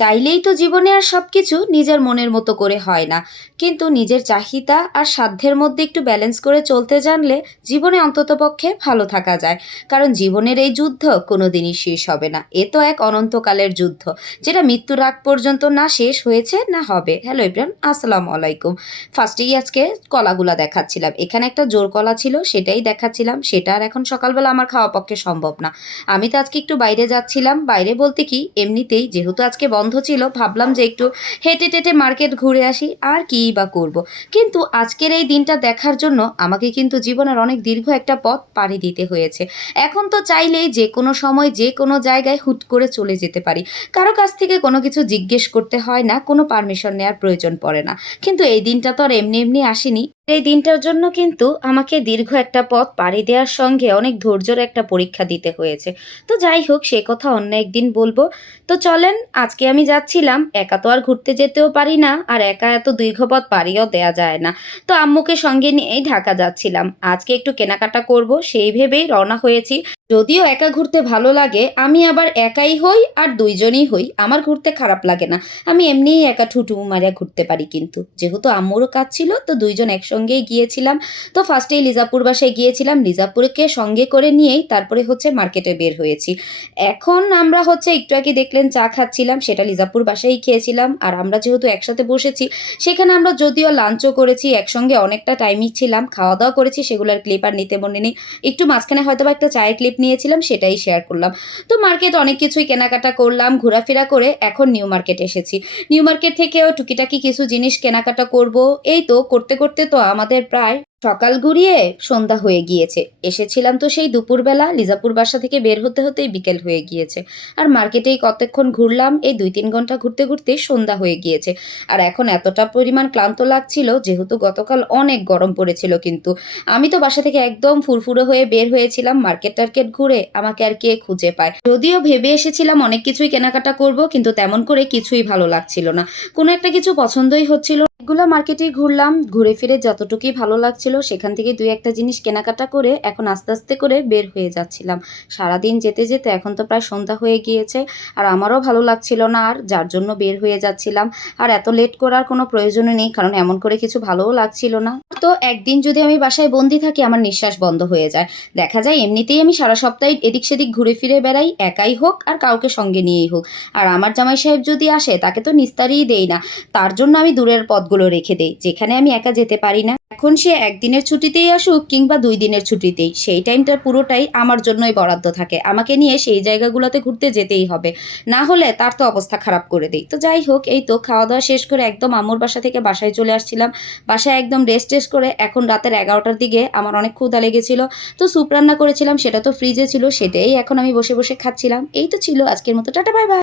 চাইলেই তো জীবনে আর সবকিছু নিজের মনের মতো করে হয় না। কিন্তু নিজের চাহিদা আর সাধ্যের মধ্যে একটু ব্যালেন্স করে চলতে জানলে জীবনে অন্ততপক্ষে ভালো থাকা যায়। কারণ জীবনের এই যুদ্ধ কোনোদিনই শেষ হবে না। এ তো এক অনন্তকালের যুদ্ধ, যেটা মৃত্যুর আগ পর্যন্ত না শেষ হয়েছে না হবে। হ্যালো এভরিওয়ান, আসসালামু আলাইকুম। ফার্স্টেই আজকে কলাগুলা দেখাচ্ছিলাম। এখানে একটা জোর কলা ছিল, সেটাই দেখাচ্ছিলাম। সেটা আর এখন সকালবেলা আমার খাওয়া পক্ষে সম্ভব না। আমি তো আজকে একটু বাইরে যাচ্ছিলাম। বাইরে বলতে কি, এমনিতেই যেহেতু আজকে বন্ধ ছিল, ভাবলাম যে একটু হেঁটে টেটে মার্কেট ঘুরে আসি, আর কীই বা করব। কিন্তু আজকের এই দিনটা দেখার জন্য আমাকে কিন্তু জীবনের অনেক দীর্ঘ একটা পথ পাড়ি দিতে হয়েছে। এখন তো চাইলেই যে কোনো সময় যে কোনো জায়গায় হুট করে চলে যেতে পারি। কারো কাছ থেকে কোনো কিছু জিজ্ঞেস করতে হয় না, কোনো পারমিশন নেওয়ার প্রয়োজন পড়ে না। কিন্তু এই দিনটা তো আর এমনি এমনি আসেনি। এই দিনটার জন্য কিন্তু আমাকে দীর্ঘ একটা পথ পাড়ি দেওয়ার সঙ্গে অনেক ধৈর্যের একটা পরীক্ষা দিতে হয়েছে। তো যাই হোক, সে কথা অন্য একদিন বলবো। তো চলেন, আজকে আমি যাচ্ছিলাম, একা তো আর ঘুরতে যেতেও পারি না, আর একা এত দীর্ঘ পথ পাড়িও দেয়া যায় না। তো আম্মুকে সঙ্গে নিয়েই ঢাকা যাচ্ছিলাম। আজকে একটু কেনাকাটা করব সেই ভেবেই রওনা হয়েছি। যদিও একা ঘুরতে ভালো লাগে, আমি আবার একাই হই আর দুইজনই হই, আমার ঘুরতে খারাপ লাগে না। আমি এমনিই একা ঠুটু মারিয়া ঘুরতে পারি। কিন্তু যেহেতু আম্মুরও কাজ ছিল, তো দুইজন একসঙ্গেই গিয়েছিলাম। তো ফার্স্টেই লিজাপুর বাসায় গিয়েছিলাম, লিজাপুরকে সঙ্গে করে নিয়েই তারপরে মার্কেটে বের হয়েছি। এখন আমরা একটু আগে দেখলেন চা খাচ্ছিলাম, সেটা লিজাপুর বাসায়ই খেয়েছিলাম। আর আমরা যেহেতু একসাথে বসেছি, সেখানে আমরা যদিও লাঞ্চও করেছি, একসঙ্গে অনেকটা টাইমই ছিলাম, খাওয়া দাওয়া করেছি, সেগুলোর ক্লিপ আর নিতে মনে নেই। একটু মাঝখানে হয়তো বা একটা চায়ের ক্লিপ নিয়েছিলাম, সেটাই শেয়ার করলাম। তো মার্কেট অনেক কিছুই কেনাকাটা করলাম, ঘোরাফেরা করে এখন নিউ মার্কেট এসেছি। নিউ মার্কেট থেকেও টুকিটাকি কিছু জিনিস কেনাকাটা করব। এই তো করতে করতে তো আমাদের প্রায় সকাল গড়িয়ে সন্ধ্যা হয়ে গিয়েছে। এসেছিলাম তো সেই দুপুরবেলা, লিজাপুর বাসা থেকে বের হতে হতেই বিকেল হয়ে গিয়েছে। আর মার্কেটেই কতক্ষণ ঘুরলাম, এই 2-3 ঘন্টা ঘুরতে ঘুরতে সন্ধ্যা হয়ে গিয়েছে। আর এখন এতটা পরিমাণ ক্লান্ত লাগছিল, যেহেতু গতকাল অনেক গরম পড়েছিল। কিন্তু আমি তো বাসা থেকে একদম ফুরফুরে হয়ে বের হয়েছিলাম। মার্কেট টার্কেট ঘুরে আমাকে আর কে খুঁজে পায়। যদিও ভেবে এসেছিলাম অনেক কিছুই কেনাকাটা করব, কিন্তু তেমন করে কিছুই ভালো লাগছিল না। কোনো একটা কিছু পছন্দই হচ্ছিল। এগুলা মার্কেটে ঘুরলাম, ঘুরে ফিরে যতটুকুই ভালো লাগছিল সেখান থেকে 2-1টা জিনিস কেনাকাটা করে এখন আস্তে আস্তে করে বের হয়ে যাচ্ছিলাম। সারাদিন যেতে যেতে এখন তো প্রায় সন্ধ্যা হয়ে গিয়েছে, আর আমারও ভালো লাগছিল না, আর যার জন্য বের হয়ে যাচ্ছিলাম। আর এত লেট করার কোনো প্রয়োজনও নেই, কারণ এমন করে কিছু ভালোও লাগছিল না। তো একদিন যদি আমি বাসায় বন্দি থাকি, আমার নিঃশ্বাস বন্ধ হয়ে যায়। দেখা যায় এমনিতেই আমি সারা সপ্তাহে এদিক সেদিক ঘুরে ফিরে বেড়াই, একাই হোক আর কাউকে সঙ্গে নিয়েই হোক। আর আমার জামাই সাহেব যদি আসে, তাকে তো নিস্তারিই দেই না। তার জন্য আমি দূরের পথগুলো রেখে দেই, যেখানে আমি একা যেতে পারি না। এখন সে একদিনের ছুটিতেই আসুক কিংবা 2 দিনের ছুটিতেই, সেই টাইমটা পুরোটাই আমার জন্যই বরাদ্দ থাকে। আমাকে নিয়ে সেই জায়গাগুলোতে ঘুরতে যেতেই হবে, না হলে তার তো অবস্থা খারাপ করে দেই। তো যাই হোক, এই তো খাওয়া দাওয়া শেষ করে একদম আম্মুর বাসা থেকে বাসায় চলে আসছিলাম। বাসায় একদম রেস্ট টেস্ট করে এখন রাতের 11টার দিকে আমার অনেক ক্ষুধা লেগেছিল। তো স্যুপ রান্না করেছিলাম, সেটা তো ফ্রিজে ছিল, সেটাই এখন আমি বসে বসে খাচ্ছিলাম। এই তো ছিল আজকের মতো। Tata, bye bye.